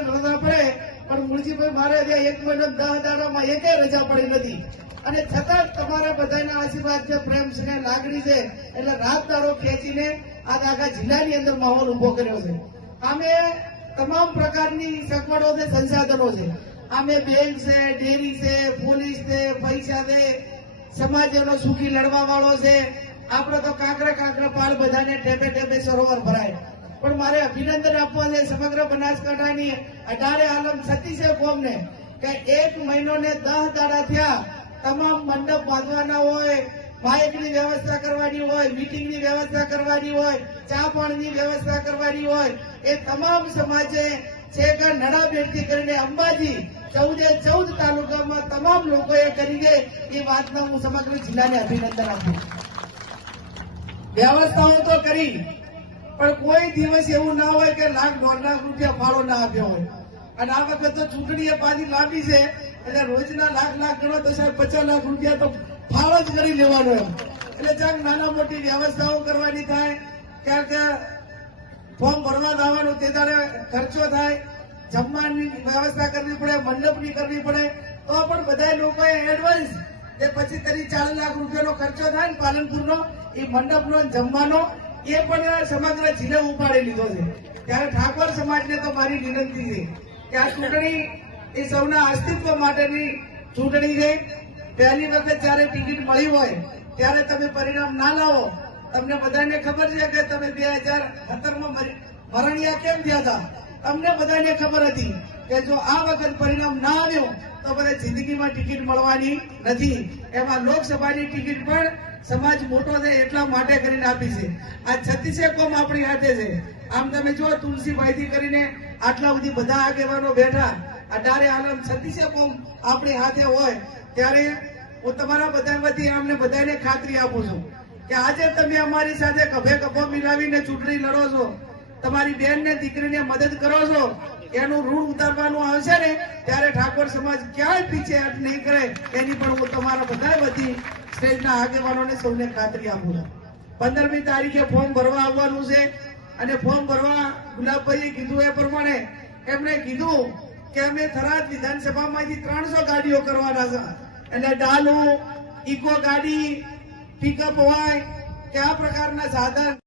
રજા પડે પણ મુળજીભાઈ મારે ત્યાં 1 મહિનો 10 દાડામાં એકેય રજા પડી નથી અને છતાં તમારા બધાના આશીર્વાદ છે, પ્રેમ છે, લાગણી છે એટલે રાત દાડો ખેંચીને આખા જિલ્લાની અંદર માહોલ ઉભો કર્યો છે. આમે તમામ પ્રકારની સગવડો છે, સંસાધનો છે. આમે બેંક છે, ડેરી છે, પોલીસ છે, પૈસા છે, સમાજનો સુખી લડવા વાળો છે. આપણે તો કાંકરા પાળ બધાને ટેપે ટેપે સરોવર ભરાય. પણ મારે અભિનંદન આપવા છે સમગ્ર બનાસકાંઠાની 18 આલમ 36 કોમને કે 1 મહિનો ને 10 દાડા થયા. તમામ મંડપ બાંધવાના હોય, માઇકની વ્યવસ્થા કરવાની હોય, મીટિંગની વ્યવસ્થા કરવાની હોય, ચા પાણીની વ્યવસ્થા કરવાની હોય, એ તમામ સમાજે છે કે નડાબેડથી કરીને અંબાજી 14 તાલુકામાં તમામ લોકોએ કરી છે. એ વાતમાં હું સમગ્ર જિલ્લાને અભિનંદન આપું. વ્યવસ્થાઓ તો કરી પણ કોઈ દિવસ એવું ના હોય કે ₹1.5 લાખ રૂપિયા ફાળો ના આપ્યો હોય. અને આ વખત તો ચૂંટણી એ પાછી લાંબી છે એટલે રોજના લાખ ગણો તો સાહેબ 50 લાખ રૂપિયા તો ફાળો જ કરી લેવાનો એમ. એટલે ક્યાંક નાના મોટી વ્યવસ્થાઓ કરવાની થાય, ક્યાંક ફોર્મ ભરવા જવાનું તે તારે ખર્ચો થાય, જમવાની વ્યવસ્થા કરવી પડે, મંડપની કરવી પડે, તો પણ બધા લોકોએ એડવાન્સ એ પછી 40 લાખ રૂપિયાનો ખર્ચો થાય ને પાલનપુરનો, એ મંડપનો જમવાનો એ પણ સમગ્ર જિલ્લો ઉપાડી લીધો છે. ત્યારે ઠાકોર સમાજને તો મારી વિનંતી છે કે આ ચૂંટણી એ સૌના અસ્તિત્વ માટેની ચૂંટણી છે. પહેલી વખત જયારે ટિકિટ મળી હોય ત્યારે તમે પરિણામ ના લાવો. તમને બધાને ખબર છે કે તમે 2017માં મરણિયા કેમ થયા હતા. તમને બધાને ખબર હતી કે જો આ વખત પરિણામ ના આવ્યું તો બધા જિંદગીમાં ટિકિટ મળવાની નથી. એમાં લોકસભાની ટિકિટ પણ સમાજ મોટો છે એટલા માટે કરીને આપી છે. આ 36 કોમ આપણી હાથે છે. આમ તમે જો તુલસીભાઈથી કરીને આટલા બધી બધા આગેવાનો બેઠા, 18 આલમ 36 કોમ આપણી હાથે હોય ત્યારે હું તમારા બધા વતી અમને બધાને ખાતરી આપું છું કે આજે તમે અમારી સાથે ખભે ખભો મિલાવીને ચૂંટણી લડો છો, તમારી બેન ને દીકરીને મદદ કરો છો, એનું ઋણ ઉતારવાનું આવશે ને ત્યારે ઠાકોર સમાજ ક્યાંય પીછે હટ નહીં કરે. એની પણ હું તમારા બધા વતી સ્ટેજના આગેવાનોને સૌને ખાતરી આપું છું. 15મી તારીખે ફોર્મ ભરવા આવવાનું છે અને ફોર્મ ભરવા ગુલાબભાઈએ કીધું એ પ્રમાણે એમણે કીધું કે અમે થરાદ વિધાનસભામાંથી 300 ગાડીઓ કરવાના છે. એટલે ડાલુ, ઇકો ગાડી, પિકઅપ હોય કે આ પ્રકારના સાધન